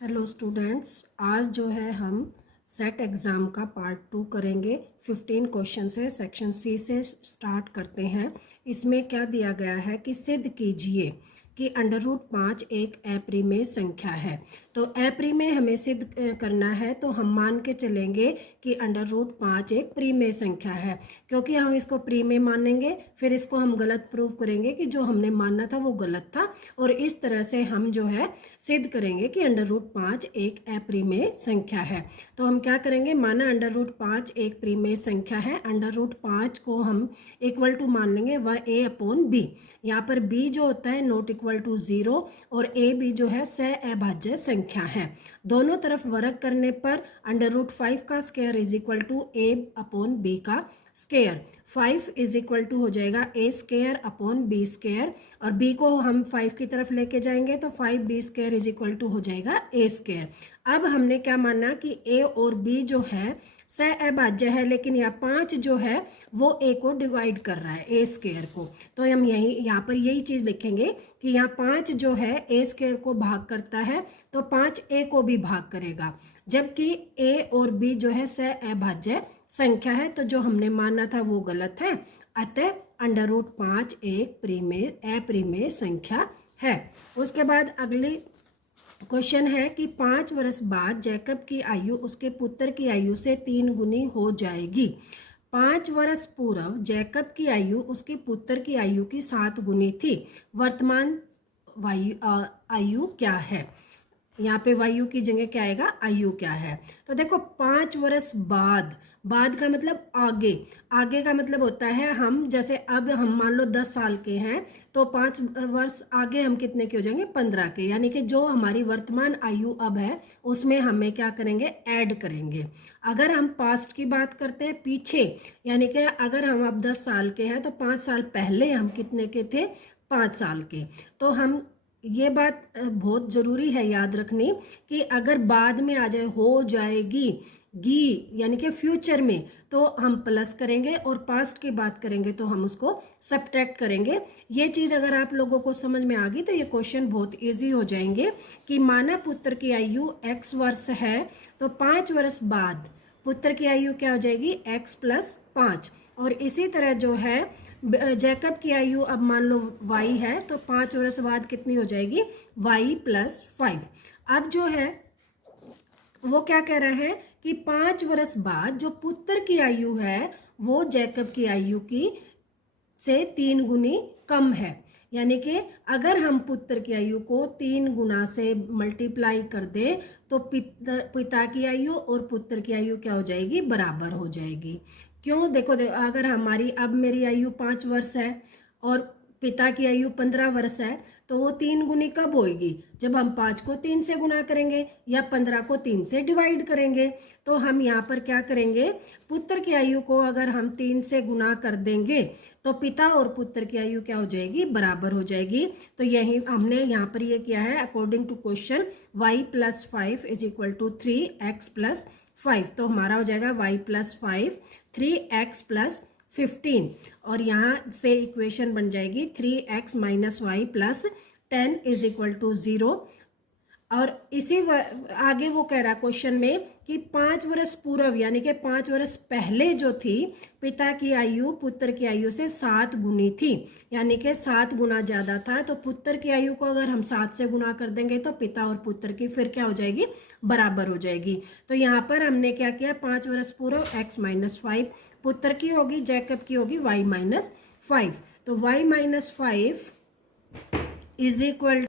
Hello students, आज जो है हम सेट एग्ज़ाम का पार्ट 2 करेंगे। 15 क्वेश्चन है, सेक्शन सी से स्टार्ट करते हैं। इसमें क्या दिया गया है कि सिद्ध कीजिए कि √5 एक अप्रिमेय संख्या है। तो अप्रिमेय हमें सिद्ध करना है, तो हम मान के चलेंगे कि √5 एक प्रीमेय संख्या है। क्योंकि हम इसको प्रीमेय मानेंगे, फिर इसको हम गलत प्रूव करेंगे कि जो हमने माना था वो गलत था, और इस तरह से हम जो है सिद्ध करेंगे कि √5 एक अप्रिमेय संख्या है। तो हम क्या करेंगे, माना √5 एक प्रीमेय संख्या है, √5 को हम इक्वल टू मान लेंगे वह a/b। यहाँ पर b जो होता है नॉट इक्वल टू 0 और a b जो है सहअभाज्य संख्या है। दोनों तरफ वर्ग करने पर √5 का square is equal to a/b का स्क्वायर। 5 इज इक्वल टू हो जाएगा a² / b², और b को हम 5 की तरफ लेके जाएंगे तो 5b² इज इक्वल टू हो जाएगा a²। अब हमने क्या माना कि a और b जो है सहअभाज्य है, लेकिन यहाँ 5 जो है वो a को डिवाइड कर रहा है, a² को। तो हम यहाँ पर यही चीज़ लिखेंगे कि यहाँ 5 जो है a² को भाग करता है, तो 5 a को भी भाग करेगा, जबकि a और b जो है सहअभाज्य संख्या है। तो जो हमने माना था वो गलत है, अतः √5 एक अप्रिमेय संख्या है। उसके बाद अगली क्वेश्चन है कि 5 वर्ष बाद जैकब की आयु उसके पुत्र की आयु से 3 गुनी हो जाएगी। 5 वर्ष पूर्व जैकब की आयु उसके पुत्र की आयु की 7 गुनी थी। वर्तमान आयु क्या है? यहाँ पे वायु की जगह क्या आएगा, आयु क्या है। तो देखो 5 वर्ष बाद, बाद का मतलब आगे, आगे का मतलब होता है हम जैसे अब हम मान लो 10 साल के हैं, तो 5 वर्ष आगे हम कितने के हो जाएंगे, 15 के। यानी कि जो हमारी वर्तमान आयु अब है उसमें हमें क्या करेंगे, ऐड करेंगे। अगर हम पास्ट की बात करते हैं, पीछे, यानी कि अगर हम अब 10 साल के हैं तो 5 साल पहले हम कितने के थे, 5 साल के। तो हम ये बात बहुत ज़रूरी है याद रखनी कि अगर बाद में आ जाए हो जाएगी गी, यानी कि फ्यूचर में, तो हम प्लस करेंगे, और पास्ट की बात करेंगे तो हम उसको सब्ट्रैक्ट करेंगे। ये चीज़ अगर आप लोगों को समझ में आ गई तो ये क्वेश्चन बहुत इजी हो जाएंगे। कि माना पुत्र की आयु x वर्ष है, तो 5 वर्ष बाद पुत्र की आयु क्या हो जाएगी, x + 5। और इसी तरह जो है जैकब की आयु अब मान लो y है, तो 5 वर्ष बाद कितनी हो जाएगी, y + 5। अब जो है वो क्या कह रहा है कि 5 वर्ष बाद जो पुत्र की आयु है वो जैकब की आयु की से 3 गुनी कम है। यानी कि अगर हम पुत्र की आयु को 3 गुना से मल्टीप्लाई कर दें तो पिता की आयु और पुत्र की आयु क्या हो जाएगी, बराबर हो जाएगी। क्यों, देखो अगर हमारी अब मेरी आयु 5 वर्ष है और पिता की आयु 15 वर्ष है, तो वो 3 गुनी कब होगी, जब हम 5 को 3 से गुना करेंगे या 15 को 3 से डिवाइड करेंगे। तो हम यहाँ पर क्या करेंगे, पुत्र की आयु को अगर हम 3 से गुना कर देंगे तो पिता और पुत्र की आयु क्या हो जाएगी, बराबर हो जाएगी। तो यही हमने यहाँ पर ये किया है according to question y + 5 is equal to 3x + 5। तो हमारा हो जाएगा y + 5 3x + 15, और यहाँ से इक्वेशन बन जाएगी 3x - y + 10 is equal to 0। और इसी आगे वो कह रहा क्वेश्चन में कि 5 वर्ष पूर्व, यानी कि 5 वर्ष पहले जो थी पिता की आयु पुत्र की आयु से 7 गुनी थी, यानी कि 7 गुना ज़्यादा था। तो पुत्र की आयु को अगर हम 7 से गुना कर देंगे तो पिता और पुत्र की फिर क्या हो जाएगी, बराबर हो जाएगी। तो यहाँ पर हमने क्या किया, 5 वर्ष पूर्व x - 5 पुत्र की होगी, जैकब की होगी y - 5। तो y - 5 इज इक्वल,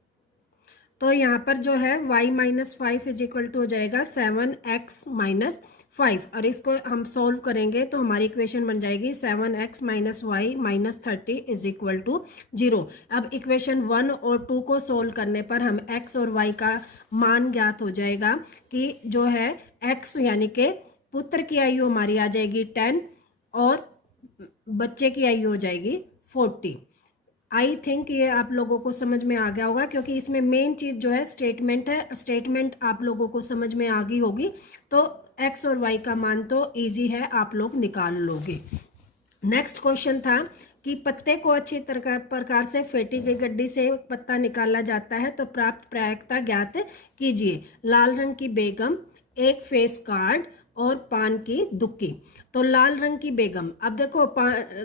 तो यहाँ पर जो है y - 5 इज इक्वल टू हो जाएगा 7x - 5, और इसको हम सोल्व करेंगे तो हमारी इक्वेशन बन जाएगी 7x - y - 30 is equal to 0। अब इक्वेशन 1 और 2 को सोल्व करने पर हम x और y का मान ज्ञात हो जाएगा कि जो है x यानी कि पुत्र की आयु हमारी आ जाएगी 10 और बच्चे की आयु हो जाएगी 40। आई थिंक ये आप लोगों को समझ में आ गया होगा, क्योंकि इसमें मेन चीज़ जो है स्टेटमेंट है। स्टेटमेंट आप लोगों को समझ में आ गई होगी, तो x और y का मान तो इजी है, आप लोग निकाल लोगे। नेक्स्ट क्वेश्चन था कि पत्ते को अच्छी प्रकार से फेंटी गई गड्डी से पत्ता निकाला जाता है तो प्राप्त प्रायिकता ज्ञात कीजिए। लाल रंग की बेगम, एक फेस कार्ड और पान की दुक्की। तो लाल रंग की बेगम, अब देखो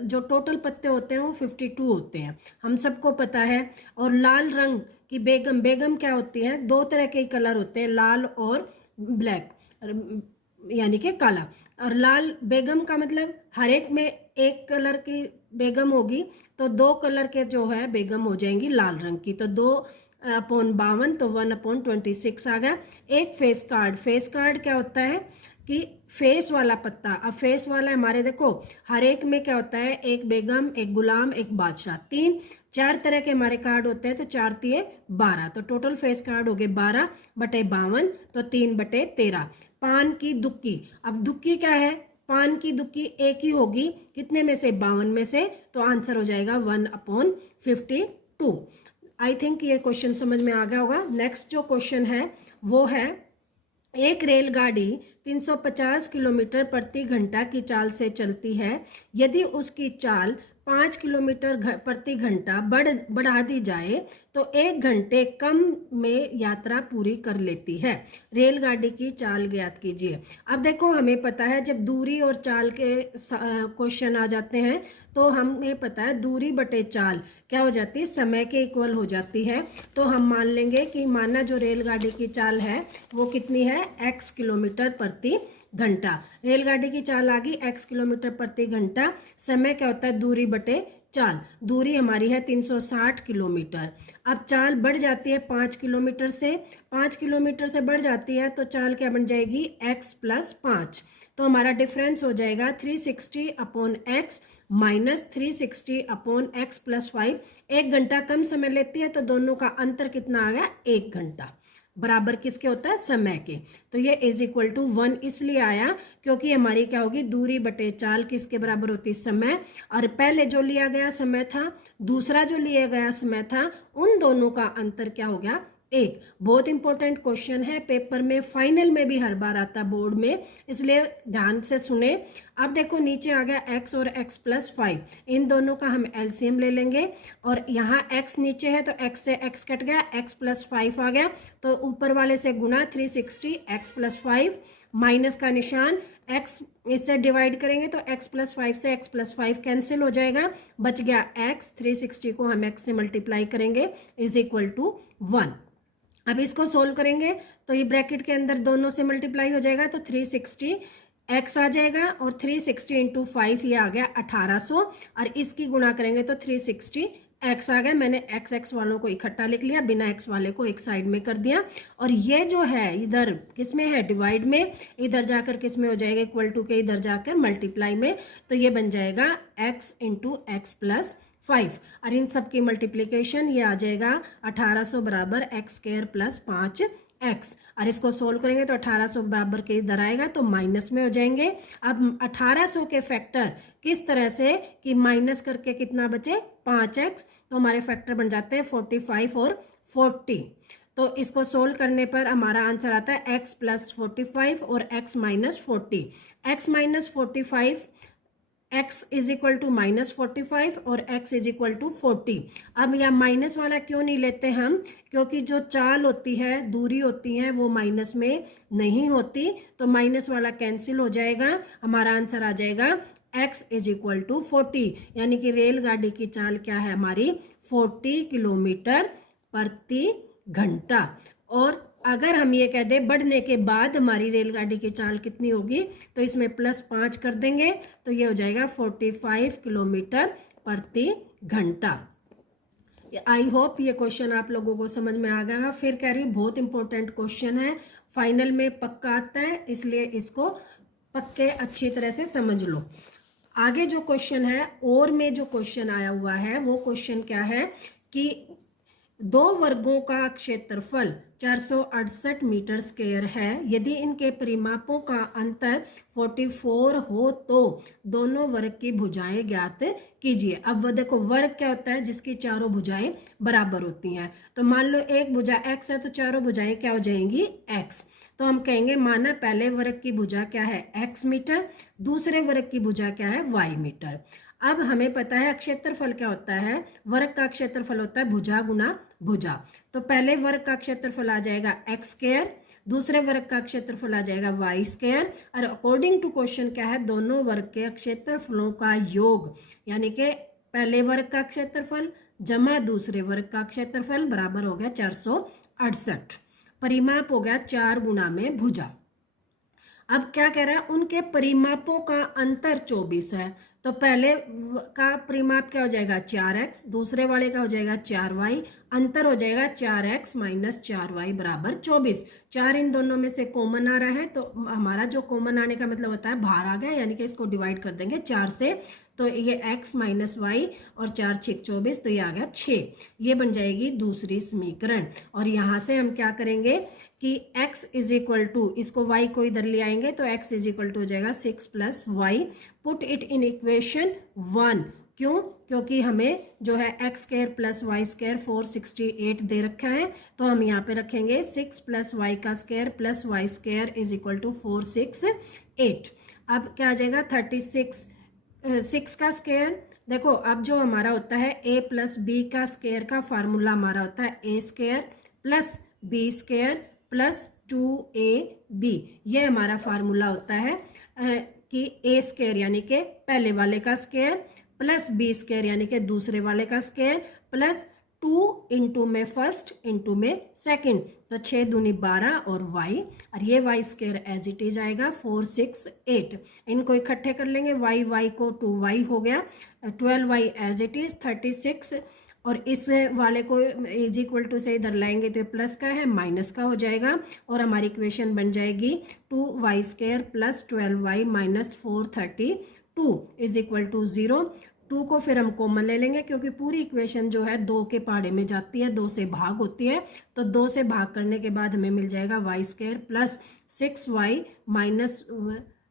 जो टोटल पत्ते होते हैं वो 52 होते हैं, हम सबको पता है। और लाल रंग की बेगम, बेगम क्या होती है, दो तरह के कलर होते हैं, लाल और ब्लैक यानी कि काला। और लाल बेगम का मतलब हर एक में एक कलर की बेगम होगी, तो दो कलर के जो है बेगम हो जाएंगी लाल रंग की। तो 2/52 तो 1/26 आ गया। एक फेस कार्ड, फेस कार्ड क्या होता है कि फेस वाला पत्ता। अब फेस वाला हमारे देखो हर एक में क्या होता है, एक बेगम, एक गुलाम, एक बादशाह, 4 तरह के हमारे कार्ड होते हैं, तो 4 तिये 12, तो टोटल फेस कार्ड हो गए 12/52, तो 3/13। पान की दुक्की, अब दुक्की क्या है, पान की दुक्की एक ही होगी, कितने में से, 52 में से, तो आंसर हो जाएगा 1/52। आई थिंक ये क्वेश्चन समझ में आ गया होगा। नेक्स्ट जो क्वेश्चन है वो है, एक रेलगाड़ी 350 किलोमीटर प्रति घंटा की चाल से चलती है। यदि उसकी चाल 5 किलोमीटर प्रति घंटा बढ़ा दी जाए तो 1 घंटे कम में यात्रा पूरी कर लेती है। रेलगाड़ी की चाल ज्ञात कीजिए। अब देखो हमें पता है जब दूरी और चाल के क्वेश्चन आ जाते हैं तो हमें पता है दूरी बटे चाल क्या हो जाती है, समय के इक्वल हो जाती है। तो हम मान लेंगे कि माना जो रेलगाड़ी की चाल है वो कितनी है, x किलोमीटर प्रति घंटा। रेलगाड़ी की चाल आ गई x किलोमीटर प्रति घंटा, समय क्या होता है, दूरी बटे चाल। दूरी हमारी है 360 किलोमीटर। अब चाल बढ़ जाती है 5 किलोमीटर से, 5 किलोमीटर से बढ़ जाती है तो चाल क्या बन जाएगी, x + 5। तो हमारा डिफरेंस हो जाएगा 360/x माइनस 360/x + 5। 1 घंटा कम समय लेती है तो दोनों का अंतर कितना आ गया, 1 घंटा। बराबर किसके होता है, समय के। तो ये = 1 इसलिए आया क्योंकि हमारी क्या होगी, दूरी बटे चाल किसके बराबर होती, समय। और पहले जो लिया गया समय था, दूसरा जो लिया गया समय था, उन दोनों का अंतर क्या हो गया, 1। बहुत इंपॉर्टेंट क्वेश्चन है, पेपर में फाइनल में भी हर बार आता है, बोर्ड में, इसलिए ध्यान से सुने। अब देखो नीचे आ गया x और x + 5, इन दोनों का हम एलसीएम ले लेंगे। और यहाँ x नीचे है तो x से x कट गया, x + 5 आ गया, तो ऊपर वाले से गुना 360x + 5 माइनस का निशान, x इससे डिवाइड करेंगे तो x + 5 से x + 5 कैंसिल हो जाएगा, बच गया x। 360 को हम x से मल्टीप्लाई करेंगे = 1। अब इसको सोल्व करेंगे तो ये ब्रैकेट के अंदर दोनों से मल्टीप्लाई हो जाएगा तो 360 x आ जाएगा, और 360 × 5 ये आ गया 1800, और इसकी गुणा करेंगे तो 360 x आ गया। मैंने x वालों को इकट्ठा लिख लिया, बिना x वाले को एक साइड में कर दिया। और ये जो है इधर किस में है, डिवाइड में, इधर जाकर किस में हो जाएगा, = के इधर जाकर मल्टीप्लाई में, तो ये बन जाएगा x × x + 5। और इन सब की मल्टीप्लिकेशन ये आ जाएगा 1800 बराबर x² + 5x। और इसको सोल्व करेंगे तो 1800 बराबर के इधर आएगा तो माइनस में हो जाएंगे। अब 1800 के फैक्टर किस तरह से कि माइनस करके कितना बचे, 5x, तो हमारे फैक्टर बन जाते हैं 45 और 40। तो इसको सोल्व करने पर हमारा आंसर आता है x + 45 और x - 40। x - 45, x = -45 और x = 40। अब यह माइनस वाला क्यों नहीं लेते हम, क्योंकि जो चाल होती है, दूरी होती है, वो माइनस में नहीं होती, तो माइनस वाला कैंसिल हो जाएगा। हमारा आंसर आ जाएगा x = 40, यानी कि रेलगाड़ी की चाल क्या है हमारी, 40 किलोमीटर प्रति घंटा। और अगर हम ये कह दें बढ़ने के बाद हमारी रेलगाड़ी की चाल कितनी होगी, तो इसमें +5 कर देंगे तो ये हो जाएगा 45 किलोमीटर प्रति घंटा। आई होप ये क्वेश्चन आप लोगों को समझ में आ गया। फिर कह रही हूँ बहुत इंपॉर्टेंट क्वेश्चन है, फाइनल में पक्का आता है, इसलिए इसको पक्के अच्छी तरह से समझ लो। आगे जो क्वेश्चन है, और में जो क्वेश्चन आया हुआ है वो क्वेश्चन क्या है कि 2 वर्गों का क्षेत्रफल 468 मीटर स्क्वायर है। यदि इनके परिमापों का अंतर 44 हो तो दोनों वर्ग की भुजाएं ज्ञात कीजिए। अब वो देखो वर्ग क्या होता है, जिसकी चारों भुजाएं बराबर होती हैं। तो मान लो एक भुजा x है तो चारों भुजाएं क्या हो जाएंगी, x। तो हम कहेंगे माना पहले वर्ग की भुजा क्या है, x मीटर, दूसरे वर्ग की भुजा क्या है, y मीटर। अब हमें पता है क्षेत्रफल क्या होता है, वर्ग का क्षेत्रफल होता है भुजा गुना भुजा। तो पहले वर्ग का क्षेत्रफल आ जाएगा एक्स स्क्वायर, दूसरे वर्ग का क्षेत्रफल आ जाएगा वाई स्क्वायर, और अकॉर्डिंग टू क्वेश्चन क्या है, दोनों वर्ग के क्षेत्रफलों का योग, यानी कि पहले वर्ग का क्षेत्रफल जमा दूसरे वर्ग का क्षेत्रफल बराबर हो गया 468। परिमाप हो गया 4 गुना में भुजा। अब क्या कह रहा है, उनके परिमापों का अंतर 24 है। तो पहले का परिमाप क्या हो जाएगा 4x, दूसरे वाले का हो जाएगा 4y, अंतर हो जाएगा 4x माइनस 4y बराबर 24। 4 इन दोनों में से कॉमन आ रहा है, तो हमारा जो कॉमन आने का मतलब होता है बाहर आ गया, यानी कि इसको डिवाइड कर देंगे 4 से, तो ये x माइनस वाई और 4 6 24, तो ये आ गया 6। ये बन जाएगी दूसरी समीकरण। और यहाँ से हम क्या करेंगे कि x इज इक्वल टू, इसको y को इधर ले आएंगे तो x इज इक्वल टू हो जाएगा 6 plus y. Put it in equation 1। क्यों? क्योंकि हमें जो है x square plus y square 468 दे रखा है, तो हम यहाँ पे रखेंगे 6 प्लस वाई का square plus y square is equal to 468। अब क्या आ जाएगा 36, 6 का स्क्वायर। देखो अब जो हमारा होता है a प्लस बी का स्क्वायर का फार्मूला हमारा होता है a square plus B square plus 2ab, ये हमारा फार्मूला होता है कि a स्क्वायर यानी कि पहले वाले का स्क्वायर प्लस बी स्क्वायर यानी कि दूसरे वाले का स्क्वायर प्लस 2 इंटू में फर्स्ट इंटू में सेकंड, तो 6 दूनी 12 और y, और ये y square as it is आएगा 468। इनको इकट्ठे कर लेंगे, y को 2y हो गया, 12y एज इट इज 36, और इस वाले को इज इक्वल टू से इधर लाएंगे तो प्लस का है माइनस का हो जाएगा, और हमारी इक्वेशन बन जाएगी 2y square plus 12y minus 432 is equal to 0। 2 को फिर हम कॉमन ले लेंगे क्योंकि पूरी इक्वेशन जो है 2 के पहाड़े में जाती है, 2 से भाग होती है, तो 2 से भाग करने के बाद हमें मिल जाएगा Y square plus 6y minus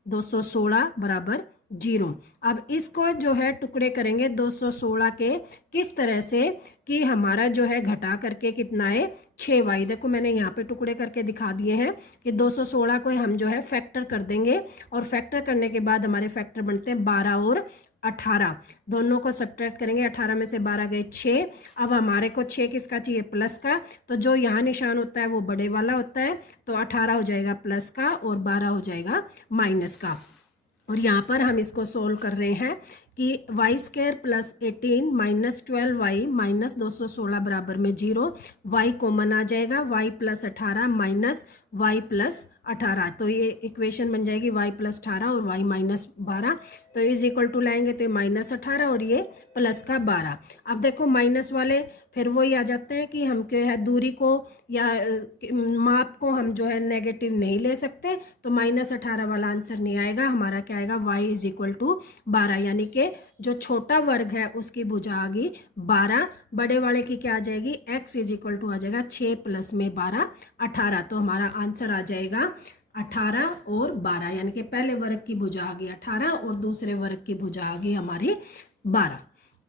216 बराबर 0। अब इसको जो है टुकड़े करेंगे 216 के, किस तरह से कि हमारा जो है घटा करके कितना है 6y। देखो मैंने यहाँ पे टुकड़े करके दिखा दिए हैं कि 216 को हम जो है फैक्टर कर देंगे, और फैक्टर करने के बाद हमारे फैक्टर बनते हैं 12 और 18, दोनों को सब्ट्रैक्ट करेंगे, 18 में से 12 गए 6। अब हमारे को 6 किसका चाहिए प्लस का, तो जो यहाँ निशान होता है वो बड़े वाला होता है, तो 18 हो जाएगा प्लस का और 12 हो जाएगा माइनस का। और यहाँ पर हम इसको सोल्व कर रहे हैं कि y square plus 18 minus 12y minus 216 बराबर में 0, y कॉमन आ जाएगा, y plus 18 minus y plus 18, तो ये इक्वेशन बन जाएगी y प्लस 18 और y माइनस 12, तो इज इक्वल टू लाएंगे तो माइनस 18 और ये प्लस का 12। अब देखो माइनस वाले फिर वही आ जाते हैं कि हम क्या है दूरी को या माप को हम जो है नेगेटिव नहीं ले सकते, तो माइनस 18 वाला आंसर नहीं आएगा, हमारा क्या आएगा y इज इक्वल टू 12, यानी कि जो छोटा वर्ग है उसकी भुजा आ गई 12, बड़े वाले की क्या आ जाएगी x इज इक्वल टू आ जाएगा 6 प्लस में 12 18, तो हमारा आंसर आ जाएगा 18 और 12, यानी कि पहले वर्ग की भुजा आ गई 18 और दूसरे वर्ग की भुजा आ गई हमारी 12।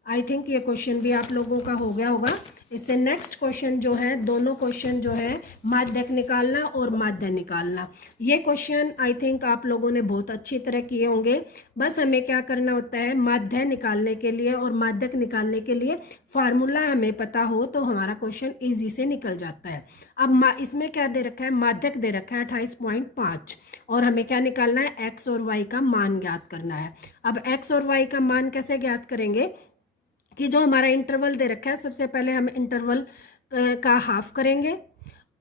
आई थिंक ये क्वेश्चन भी आप लोगों का हो गया होगा। इससे नेक्स्ट क्वेश्चन जो है, दोनों क्वेश्चन जो है माध्यक निकालना और माध्य निकालना, ये क्वेश्चन आई थिंक आप लोगों ने बहुत अच्छी तरह किए होंगे। बस हमें क्या करना होता है, माध्य निकालने के लिए और माध्यक निकालने के लिए फार्मूला हमें पता हो तो हमारा क्वेश्चन ईजी से निकल जाता है। अब इसमें क्या दे रखा है, माध्यक दे रखा है 28.5, और हमें क्या निकालना है, एक्स और वाई का मान ज्ञात करना है। अब एक्स और वाई का मान कैसे ज्ञात करेंगे कि जो हमारा इंटरवल दे रखा है, सबसे पहले हम इंटरवल का हाफ करेंगे,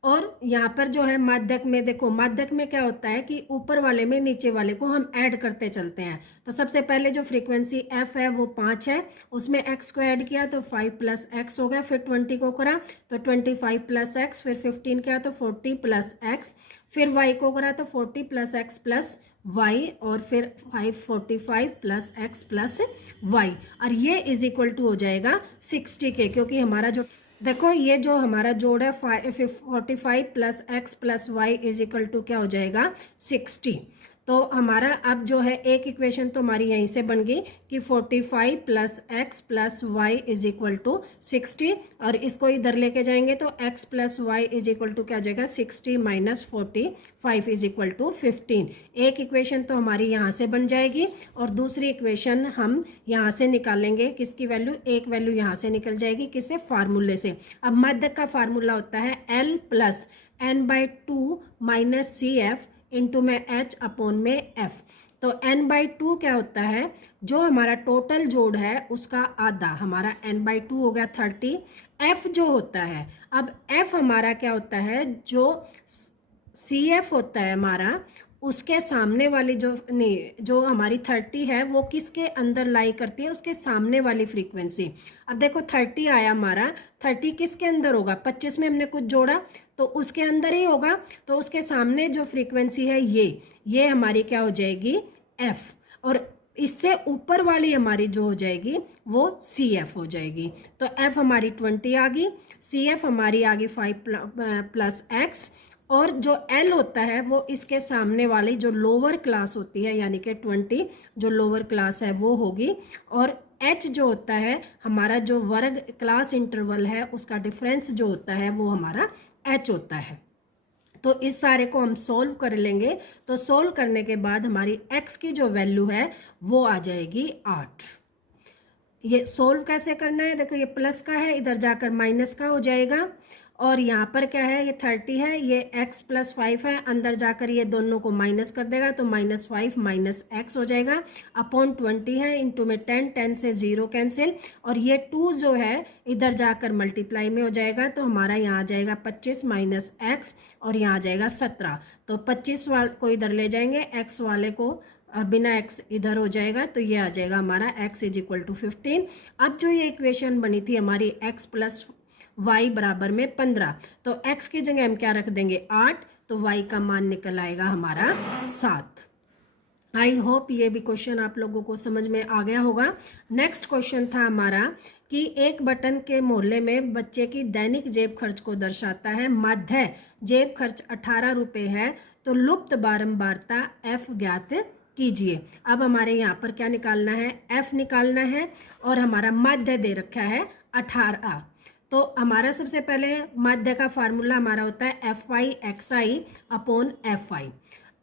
और यहाँ पर जो है माध्यक में देखो, माध्यक में क्या होता है कि ऊपर वाले में नीचे वाले को हम ऐड करते चलते हैं। तो सबसे पहले जो फ्रीक्वेंसी f है वो 5 है, उसमें x को ऐड किया तो 5 प्लस एक्स हो गया, फिर 20 को करा तो 25 प्लस एक्स, फिर 15 किया तो 40 प्लस एक्स, फिर y को करा तो 40 प्लस एक्स प्लस y, और फिर 545 प्लस एक्स प्लस वाई, और ये इज इक्वल टू हो जाएगा 60 के, क्योंकि हमारा जो देखो ये जो हमारा जोड़ है 45 plus x plus y is equal to क्या हो जाएगा 60। तो हमारा अब जो है एक इक्वेशन तो हमारी यहीं से बन गई कि 45 plus x plus y is equal to 60, और इसको इधर लेके जाएंगे तो x plus y is equal to क्या हो जाएगा 60 माइनस 45 इज इक्वल टू 15। एक इक्वेशन तो हमारी यहाँ से बन जाएगी और दूसरी इक्वेशन हम यहाँ से निकालेंगे किसकी वैल्यू, एक वैल्यू यहाँ से निकल जाएगी किससे, फार्मूले से। अब मध्य का फार्मूला होता है L plus n/2 minus C F into में h अपॉन में f। तो n/2 क्या होता है, जो हमारा टोटल जोड़ है उसका आधा, हमारा n/2 हो गया 30। f जो होता है, अब f हमारा क्या होता है, जो CF होता है हमारा, उसके सामने वाली जो नहीं, जो हमारी 30 है वो किसके अंदर लाई करती है, उसके सामने वाली फ्रीक्वेंसी। अब देखो 30 आया हमारा, 30 किसके अंदर होगा, 25 में हमने कुछ जोड़ा तो उसके अंदर ही होगा, तो उसके सामने जो फ्रीक्वेंसी है ये हमारी क्या हो जाएगी F, और इससे ऊपर वाली हमारी जो हो जाएगी वो CF हो जाएगी। तो F हमारी 20 आ गई, CF हमारी आ गई 5 प्लस एक्स, और जो L होता है वो इसके सामने वाली जो लोअर क्लास होती है यानी कि 20 जो लोअर क्लास है वो होगी, और H जो होता है हमारा जो वर्ग क्लास इंटरवल है उसका डिफरेंस जो होता है वो हमारा H होता है। तो इस सारे को हम सोल्व कर लेंगे, तो सोल्व करने के बाद हमारी x की जो वैल्यू है वो आ जाएगी 8। ये सोल्व कैसे करना है, देखो ये प्लस का है, इधर जाकर माइनस का हो जाएगा, और यहाँ पर क्या है, ये 30 है, ये x प्लस 5 है, अंदर जाकर ये दोनों को माइनस कर देगा तो -5 माइनस एक्स हो जाएगा, अपॉन 20 है, इंटू में 10 से 0 कैंसिल, और ये 2 जो है इधर जाकर मल्टीप्लाई में हो जाएगा, तो हमारा यहाँ आ जाएगा 25 माइनस एक्स, और यहाँ आ जाएगा 17। तो 25 वाले को इधर ले जाएंगे, x वाले को बिना x इधर हो जाएगा, तो ये आ जाएगा हमारा x इज इक्वल टू 15। अब जो ये इक्वेशन बनी थी हमारी x प्लस y बराबर में 15, तो x की जगह हम क्या रख देंगे 8, तो y का मान निकल आएगा हमारा 7। आई होप ये भी क्वेश्चन आप लोगों को समझ में आ गया होगा। नेक्स्ट क्वेश्चन था हमारा कि एक बटन के मोहल्ले में बच्चे की दैनिक जेब खर्च को दर्शाता है, माध्य जेब खर्च 18 रुपये है, तो लुप्त बारंबारता f ज्ञात कीजिए। अब हमारे यहाँ पर क्या निकालना है, f निकालना है, और हमारा माध्य दे रखा है 18। तो हमारा सबसे पहले माध्य का फार्मूला हमारा होता है FI/XI अपॉन FI।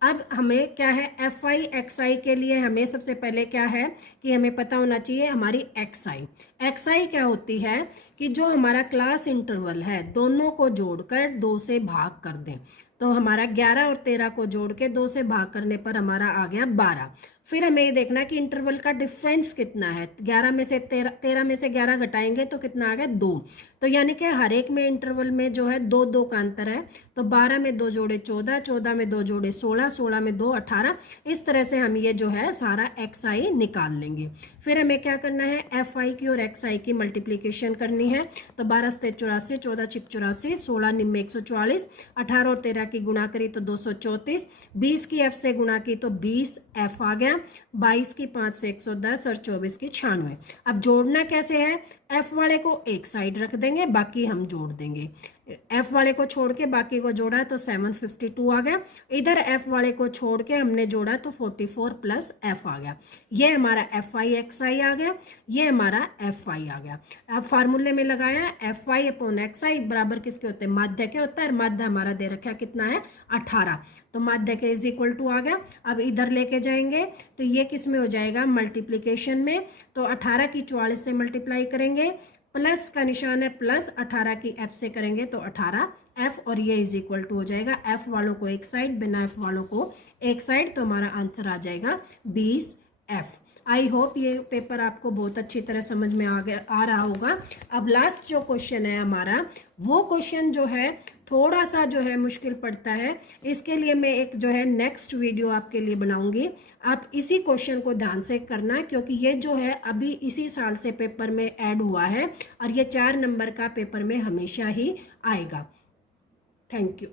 अब हमें क्या है, FI/XI के लिए हमें सबसे पहले क्या है कि हमें पता होना चाहिए हमारी XI क्या होती है कि जो हमारा क्लास इंटरवल है दोनों को जोड़कर 2 से भाग कर दें, तो हमारा 11 और 13 को जोड़ के 2 से भाग करने पर हमारा आ गया 12। फिर हमें ये देखना कि इंटरवल का डिफरेंस कितना है, 11 में से 13 में से 11 घटाएंगे तो कितना आ गया 2, तो यानी कि हर एक में इंटरवल में जो है 2 का अंतर है, तो 12 में 2 जोड़े 14, 14 में 2 जोड़े 16, 16 में 2 18। इस तरह से हम ये जो है सारा XI निकाल लेंगे। फिर हमें क्या करना है, FI की और XI की मल्टीप्लीकेशन करनी है, तो 12 से 84, 14 6 84, 16 निम्न 144, 18 और 13 की गुणा करी तो 234, 20 की F से गुणा की तो 20 F आ गया, 22 की 5 से 110 और 24 की 96। अब जोड़ना कैसे है, F वाले को एक साइड रख देंगे, बाकी हम जोड़ देंगे। F वाले को छोड़ के बाकी को जोड़ा तो 752 आ गया, इधर F वाले को छोड़ के हमने जोड़ा तो 44 प्लस F आ गया। ये हमारा FI/XI आ गया, ये हमारा FI आ गया। अब फार्मूले में लगाया FI अपॉन XI बराबर किसके होते हैं, माध्य के होता है, माध्य हमारा दे रखा है कितना है 18, तो माध्य के इज इक्वल टू आ गया। अब इधर लेके जाएंगे तो ये किस में हो जाएगा, मल्टीप्लीकेशन में, तो 18 की 44 से मल्टीप्लाई करेंगे, प्लस का निशान है प्लस, 18 की F से करेंगे तो 18 F, और ये इज इक्वल टू हो जाएगा F वालों को एक साइड, बिना F वालों को एक साइड, तो हमारा आंसर आ जाएगा 20 F। आई होप ये पेपर आपको बहुत अच्छी तरह समझ में आ रहा होगा। अब लास्ट जो क्वेश्चन है हमारा, वो क्वेश्चन जो है थोड़ा सा जो है मुश्किल पड़ता है, इसके लिए मैं एक जो है नेक्स्ट वीडियो आपके लिए बनाऊंगी। आप इसी क्वेश्चन को ध्यान से करना, क्योंकि ये जो है अभी इसी साल से पेपर में ऐड हुआ है, और ये 4 नंबर का पेपर में हमेशा ही आएगा। Thank you.